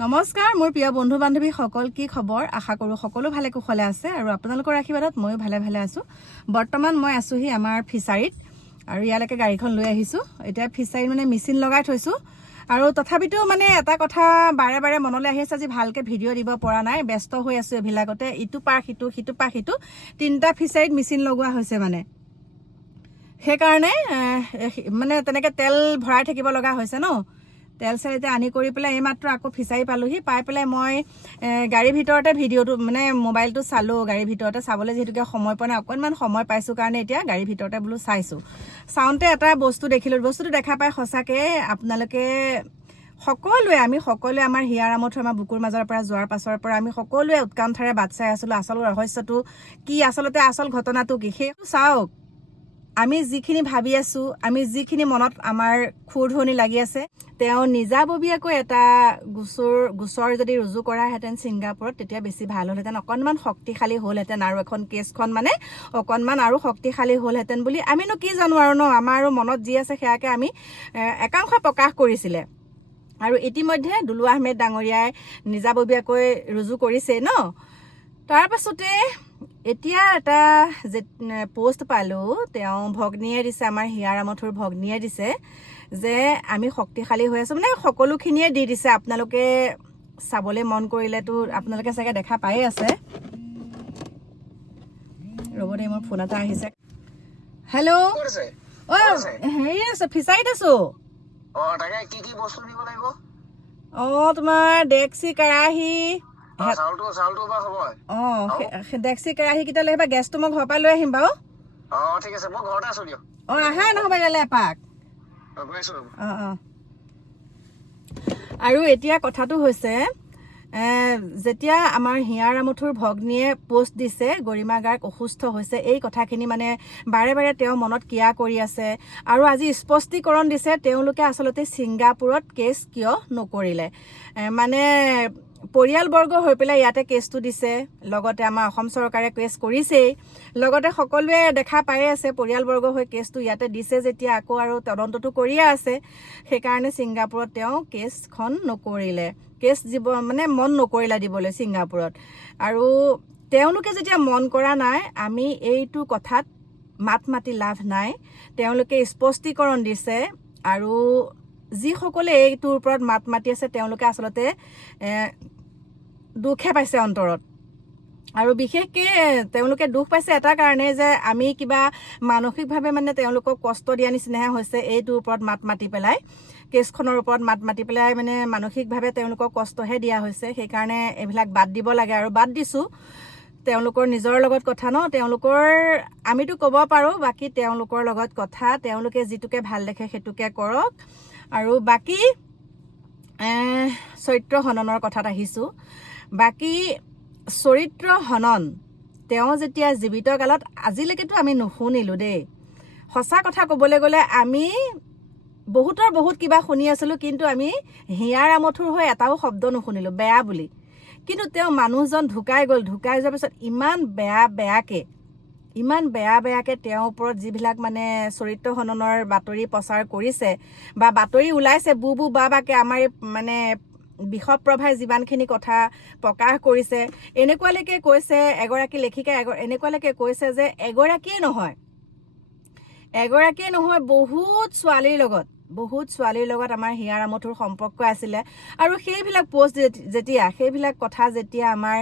নমস্কাৰ মোৰ প্ৰিয় বন্ধু বান্ধৱী সকল কি খবৰ আশা কৰো সকলো ভালে কুশলে আছে আৰু আপোনালোকৰ আশীৰ্বাদত ময়ো ভালে আছো বৰ্তমান মই আছোহি আমাৰ ফিচাৰীত আৰু ইয়ালৈকে গাড়ীখন লৈ আহিছো এতিয়া ফিচাৰীত মানে মেচিন লগাই থৈছো আৰু তথাপিতো মানে এটা কথা বাৰে মনলৈ আহি আছে আজি ভালকে ভিডিঅ' দিব পৰা নাই ব্যস্ত হৈ আছো এভিলাকতে ইটো পাৰ সিটো তিনটা ফিচাৰীত মেচিন লগোৱা হৈছে মানে সেইকাৰণে মানে তেনেকে তেল ভৰাই থাকিব লগা হৈছে ন তেল চাইতে আনি কৰি পেলাই এইমাত্ৰ আকৌ ফিচাৰী পালোহি পাই পেলাই মই গাড়ীৰ ভিতৰতে ভিডিঅ'টো মানে মোবাইলটো চালো গাড়ীৰ ভিতৰতে চাবলৈ যেহেতুকে সময় পোৱা নাই অকণমান সময় পাইছো কাৰণে এতিয়া গাড়ীৰ ভিতৰতে বোলো চাইছো চাওঁতে এটা বস্তু দেখিলো বস্তুটো দেখা পাই সঁচাকে আপোনালোকে আমি সকলোৱে আমাৰ হিয়াৰামঠু আমাৰ বুকুৰ মাজৰ পৰা যোৱাৰ পাছৰ পৰা আমি সকলোৱে উৎকণ্ঠাৰে বাট চাই আছিলো আচল ৰহস্যটো কি আচলতে আচল ঘটনাটো কি সেই চাওক আমি যিখিনি ভাবি আছো আমি যিখিনি মনত আমাৰ খুৰধনি লাগি আছে তেওঁ নিজাববীয়াকৈ এটা গোচৰ যদি ৰুজু কৰাহেঁতেন ছিংগাপুৰত তেতিয়া বেছি ভাল হ'লহেঁতেন অকণমান শক্তিশালী হ'লহেঁতেন আৰু এখন কেছখন মানে অকণমান আৰু শক্তিশালী হ'লহেঁতেন বুলি আমিনো কি জানো আৰু ন আমাৰ মনত যি আছে সেয়াকে আমি একাংশ প্ৰকাশ কৰিছিলে আৰু ইতিমধ্যে দুলু আহমেদ ডাঙৰীয়াই নিজাববীয়াকৈ ৰুজু কৰিছে ন তাৰ পাছতে এতিয়া এটা পোষ্ট পালো তেওঁ ভগ্নীয়ে দিছে আমাৰ হিয়াৰামঠুৰ ভগ্নীয়ে দিছে যে আমি শক্তিশালী হৈ আছো মানে সকলোখিনিয়ে দি দিছে আপোনালোকে চাবলৈ মন কৰিলেতো আপোনালোকে চাগে দেখা পায়ে আছে ৰ'ব দেই মোৰ ফোন এটা আহিছে হেল্ল' ঐ হেৰি আছে ফিচাৰীত আছো কি বস্তু দিব লাগিব তোমাৰ ডেক্সি কেৰাহী চাউলটো বা হ'ব ডেক্সি কেৰাহী কেইটা লৈ আহিবা গেছটো মই ঘৰৰ পৰা লৈ আহিম বাৰু ঠিক আছে মই ঘৰতে আছো দিয়ক আহা নহ'বা ইয়ালৈ এপাক গৈ আছো আৰু এতিয়া কথাটো হৈছে যেতিয়া আমাৰ হিয়াৰামঠুৰ ভগ্নীয়ে পোষ্ট দিছে গৰিমা গাৰ্গ অসুস্থ হৈছে এই কথাখিনি মানে বাৰে তেওঁ মনত কিয়া কৰি আছে আৰু আজি স্পষ্টীকৰণ দিছে তেওঁলোকে আচলতে ছিংগাপুৰত কেছ কিয় নকৰিলে মানে পৰিয়ালবৰ্গ হৈ পেলাই ইয়াতে কেছটো দিছে লগতে আমাৰ অসম চৰকাৰে কেছ কৰিছেই লগতে সকলোৱে দেখা পায়ে আছে পৰিয়ালবৰ্গ হৈ কেছটো ইয়াতে দিছে যেতিয়া আকৌ আৰু তদন্তটো কৰিয়ে আছে সেইকাৰণে ছিংগাপুৰত তেওঁ কেছখন নকৰিলে কেছ মানে মন নকৰিলা দিবলৈ ছিংগাপুৰত আৰু তেওঁলোকে যেতিয়া মন কৰা নাই আমি এইটো কথাত মাত মাতি লাভ নাই তেওঁলোকে স্পষ্টীকৰণ দিছে আৰু যিসকলে এইটোৰ ওপৰত মাত মাতি আছে তেওঁলোকে আচলতে দুখে পাইছে অন্তৰত আৰু বিশেষকৈ তেওঁলোকে দুখ পাইছে এটা কাৰণে যে আমি কিবা মানসিকভাৱে মানে তেওঁলোকক কষ্ট দিয়া নিচিনাহে হৈছে এইটোৰ ওপৰত মাত মাতি পেলাই কেছখনৰ ওপৰত মাত মাতি পেলাই মানে মানসিকভাৱে তেওঁলোকক কষ্টহে দিয়া হৈছে সেইকাৰণে এইবিলাক বাদ দিব লাগে আৰু বাদ দিছোঁ তেওঁলোকৰ নিজৰ লগত কথা ন তেওঁলোকৰ আমিতো ক'ব পাৰোঁ বাকী তেওঁলোকৰ লগত কথা তেওঁলোকে যিটোকে ভাল দেখে সেইটোকে কৰক আৰু বাকী চৰিত্ৰ হননৰ কথাত আহিছোঁ বাকী চৰিত্ৰ হনন তেওঁ যেতিয়া জীৱিত কালত আজিলৈকেতো আমি নুশুনিলোঁ দেই সঁচা কথা ক'বলৈ গ'লে আমি বহুত কিবা শুনি আছিলোঁ কিন্তু আমি হিয়াৰামঠুৰ হৈ এটাও শব্দ নুশুনিলোঁ বেয়া বুলি কিন্তু তেওঁ মানুহজন ঢুকাই যোৱাৰ পিছত ইমান বেয়াকে তেওঁৰ ওপৰত যিবিলাক মানে চৰিত্ৰ হননৰ বাতৰি প্ৰচাৰ কৰিছে বা বাতৰি ওলাইছে বু বাকে আমাৰ মানে বিষপ্ৰভাই যিমানখিনি কথা প্ৰকাশ কৰিছে এনেকুৱালৈকে কৈছে এগৰাকী লেখিকাই এনেকুৱালৈকে কৈছে যে এগৰাকীয়ে নহয় বহুত ছোৱালীৰ লগত আমাৰ হিয়াৰামঠুৰ সম্পৰ্ক আছিলে আৰু সেইবিলাক পোষ্ট সেইবিলাক কথা যেতিয়া আমাৰ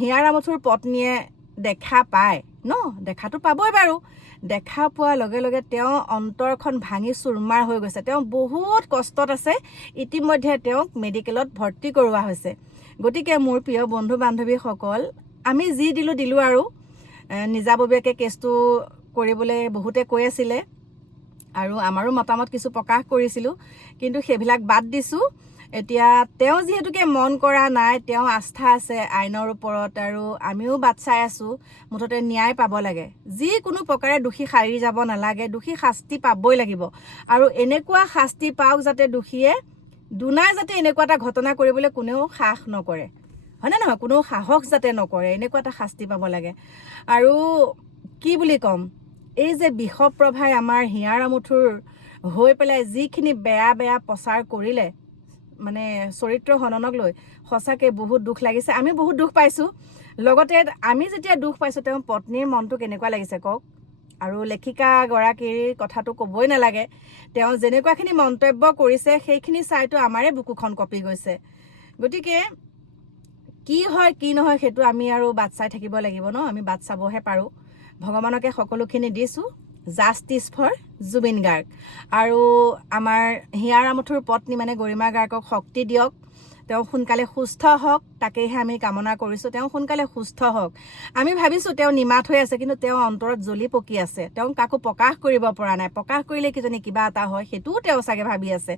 হিয়াৰামঠুৰ পত্নীয়ে দেখা পায় ন দেখাটো পাবই বাৰু দেখা পোৱাৰ লগে তেওঁ অন্তৰখন ভাঙি চুৰমাৰ হৈ গৈছে তেওঁ বহুত কষ্টত আছে ইতিমধ্যে তেওঁক মেডিকেলত ভৰ্তি কৰোৱা হৈছে গতিকে মোৰ প্ৰিয় বন্ধু বান্ধৱীসকল আমি যি দিলোঁ আৰু নিজাববীয়াকৈ কেছটো কৰিবলৈ বহুতে কৈ আছিলে আৰু আমাৰো মতামত কিছু প্ৰকাশ কৰিছিলোঁ কিন্তু সেইবিলাক বাদ দিছোঁ এতিয়া তেওঁ যিহেতুকে মন কৰা নাই তেওঁ আস্থা আছে আইনৰ ওপৰত আৰু আমিও বাট চাই আছোঁ মুঠতে ন্যায় পাব লাগে যিকোনো প্ৰকাৰে দোষী সাৰি যাব নালাগে দোষী শাস্তি পাবই লাগিব আৰু এনেকুৱা শাস্তি পাওক যাতে দোষীয়ে দুনাই যাতে এনেকুৱা এটা ঘটনা কৰিবলৈ কোনেও সাহস নকৰে হয়নে নহয় কোনো সাহস যাতে নকৰে এনেকুৱা এটা শাস্তি পাব লাগে আৰু কি বুলি ক'ম এই যে বিষপ্ৰভাই আমাৰ হিয়াৰামঠুৰ হৈ পেলাই যিখিনি বেয়া প্ৰচাৰ কৰিলে মানে চৰিত্ৰ হননক লৈ সঁচাকৈ বহুত দুখ লাগিছে। আমি বহুত দুখ পাইছোঁ। লগতে আমি যেতিয়া দুখ পাইছোঁ তেওঁৰ পত্নীৰ মনটো কেনেকুৱা লাগিছে কওক। আৰু লেখিকাগৰাকীৰ কথাটো ক'বই নালাগে। তেওঁ যেনেকুৱাখিনি মন্তব্য কৰিছে সেইখিনি চাইতো আমাৰে বুকুখন কঁপি গৈছে। গতিকে কি হয় কি নহয় সেইটো আমি আৰু বাট চাই থাকিব লাগিব ন। আমি বাট চাবহে পাৰোঁ। ভগৱানকে সকলোখিনি দিছোঁ। Justice for Zubeen Garg. আৰু আমাৰ হিয়া আমঠুৰ পত্নী মানে গৰিমা গাৰ্গক শক্তি দিয়ক। তেওঁ সোনকালে সুস্থ হওক, তাকেহে আমি কামনা কৰিছোঁ। তেওঁ সোনকালে সুস্থ হওক। আমি ভাবিছোঁ তেওঁ নিমাত হৈ আছে, কিন্তু তেওঁ অন্তৰত জ্বলি পকি আছে। তেওঁ কাকো প্ৰকাশ কৰিব পৰা নাই। প্ৰকাশ কৰিলে কিজানি কিবা এটা হয়, সেইটোও তেওঁ চাগে ভাবি আছে।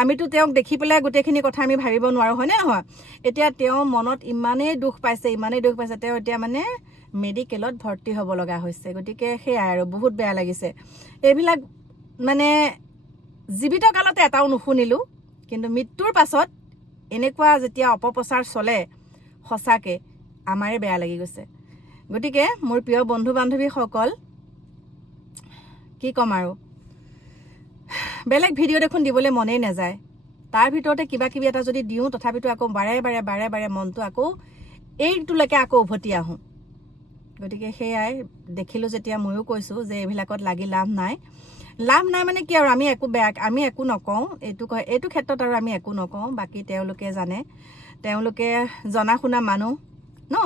আমিতো তেওঁক দেখি পেলাই গোটেইখিনি কথা আমি ভাবিব নোৱাৰোঁ, হয়নে নহয়? এতিয়া তেওঁ মনত ইমানেই দুখ পাইছে, তেওঁ এতিয়া মানে মেডিকেলত ভৰ্তি হ'ব লগা হৈছে। গতিকে সেয়াই আৰু বহুত বেয়া লাগিছে। এইবিলাক মানে জীৱিত কালতে এটাও নুশুনিলোঁ, কিন্তু মৃত্যুৰ পাছত এনেকুৱা যেতিয়া অপপ্ৰচাৰ চলে সঁচাকৈ আমাৰে বেয়া লাগি গৈছে। গতিকে মোৰ প্ৰিয় বন্ধু বান্ধৱীসকল, কি ক'ম আৰু, বেলেগ ভিডিঅ' দেখোন দিবলৈ মনেই নাযায়। তাৰ ভিতৰতে কিবা কিবি এটা যদি দিওঁ, তথাপিতো আকৌ বাৰে বাৰে মনটো আকৌ এইটোলৈকে আকৌ উভতি আহোঁ। গতিকে সেয়াই দেখিলোঁ যেতিয়া ময়ো কৈছোঁ যে এইবিলাকত লাগি লাভ নাই। লাভ নাই মানে কি আৰু, আমি একো নকওঁ। এইটো ক্ষেত্ৰত আৰু আমি একো নকওঁ। বাকী তেওঁলোকে জানে, তেওঁলোকে জনা শুনা মানুহ ন।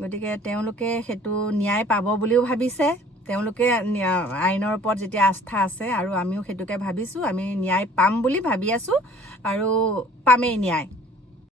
গতিকে তেওঁলোকে সেইটো ন্যায় পাব বুলিও ভাবিছে। তেওঁলোকে আইনৰ ওপৰত যেতিয়া আস্থা আছে, আৰু আমিও সেইটোকে ভাবিছোঁ। আমি ন্যায় পাম বুলি ভাবি আছোঁ, আৰু পামেই ন্যায়।